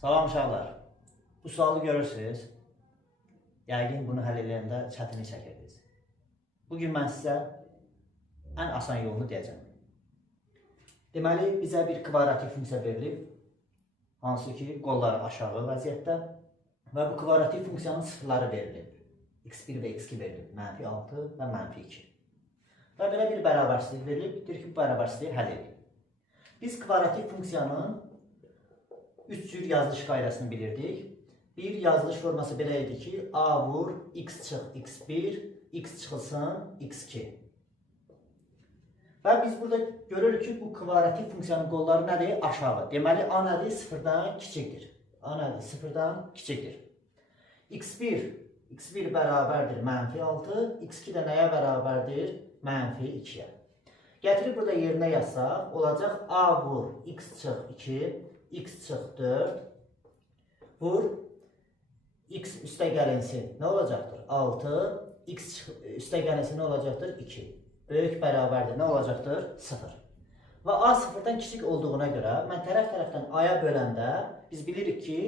Salam uşaqlar. Bu sualı görürsünüz. Yəqin bunu həll edəndə çətinlik çəkirdiniz. Bugün mən sizə ən asan yolunu deyəcəm. Deməli, bizə bir kvadratik funksiya verilib. Hansı ki, qolları aşağı vəziyyətdə. Və bu kvadratik funksiyanın sıfırları verilib. x1 və x2 verilib. -6 və -2. Və belə bir bərabərsizlik verilib. Deyir ki, bu bərabərsizliyi həll edin. Biz kvadratik funksiyanın 3 cür yazılış qaydasını bilirdik. Bir yazılış forması belə idi ki, a vur x çıx x1, x çıxılsın x2. Və biz burada görürük ki, bu kvadratik funksiyanın qolları nədir? Aşağı. Deməli, a nədir? Sıfırdan kiçikdir. A nədir? Sıfırdan kiçikdir. x1 bərabərdir -6, x2 də nəyə bərabərdir? -2-yə. Gətirib burada yerinə yazsaq, olacaq a vur x çıx 2, x çıx 4, vur x üstə gəlinsin nə olacaqdır? 6, x üstə gəlinsin nə olacaqdır? 2. Böyük bərabərdir, nə olacaqdır? 0. Və a sıfırdan kiçik olduğuna görə mən tərəf-tərəfdən aya böləndə biz bilirik ki,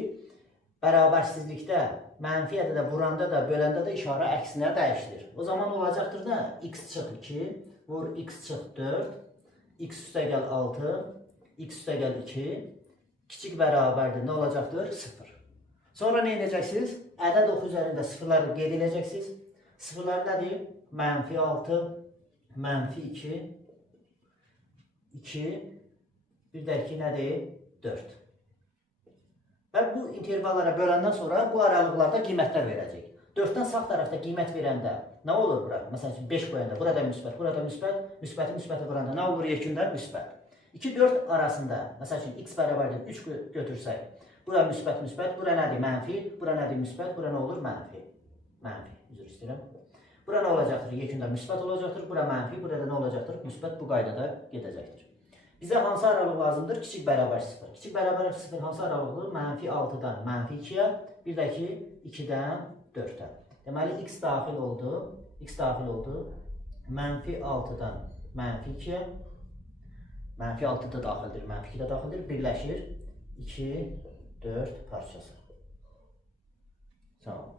bərabərsizlikdə mənfi ədədə vuranda da, böləndə də işarə əksinə dəyişilir. O zaman olacaqdır da x çıx 2, vur x çıx 4, x üstə gəl 6, x üstə gəl 2, kiçik bərabərdir, nə olacaqdır? 0. Sonra nə edəcəksiniz? Ədəd oxu üzərində sıfırları qeyd edəcəksiniz. Sıfırlar nədir? -6, -2, 2, bir də ki nədir? 4. Və bu intervallara böləndən sonra bu aralıqlarda qiymətlər verəcək. 4-dən sağ tərəfdə qiymət verəndə nə olur bura? Məsələn, 5 qoyanda burada müsbət, burada müsbəti vuranda nə olur? Yekunda müsbət. 2-4 arasında, məsəl üçün x bərabərdir 3 götürsək, bura müsbət, bura nədir? Mənfi, bura nədir? Müsbət, bura nə olur? Mənfi, üzr istəyirəm. Bura nə olacaqdır? Yekunda müsbət olacaqdır, bura mənfi, burada nə olacaqdır? Müsbət bu qaydada gedəcəkdir. Bizə hansı aralıq lazımdır? Kiçik bərabər 0. Kiçik bərabər 0 hansı aralıqdır? -6-dan -2-yə, bir də ki 2-dən 4-ə. Deməli, x daxil oldu, -6-dan -2-yə, -6 da daxildir, -2 də daxildir, birləşir 2, 4 parçası. Sağ olun.